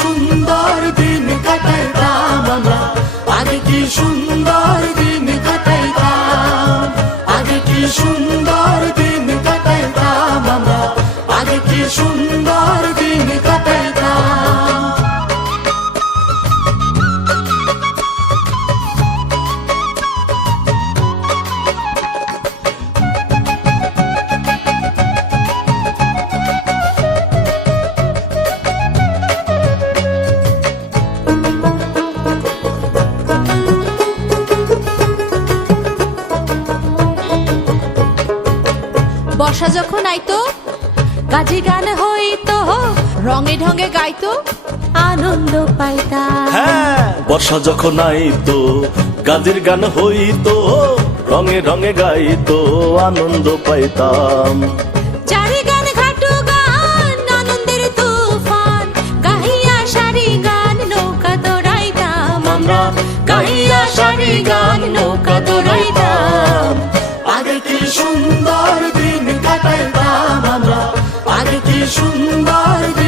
সুন্দর দিন কাটাইতাম আমরা, আগে কি সুন্দর দিন কাটাইতাম, আগে কি সুন্দর দিন কাটাইতাম আমরা, আগে কি সুন্দর দিন কাটাইতাম। বর্ষা যখন আইতো গাজি গান হইতো, রঙে ঢঙে গাইতো, আনন্দ পাইতাম। হ্যাঁ, বর্ষা যখন আইতো গাজির গান হইতো, রঙে রঙে গাইতো, আনন্দ পাইতাম। চারি গান ঘাটু গান আনন্দের তুফান, গাহিয়া সারি গান নৌকা দৌড়াইতাম আমরা, গাহিয়া সারি গান নৌকা দৌড়াইতাম। আগে কি সুন্দর দিন কাটাইতাম আমরা, আগে কি সুন্দর দিন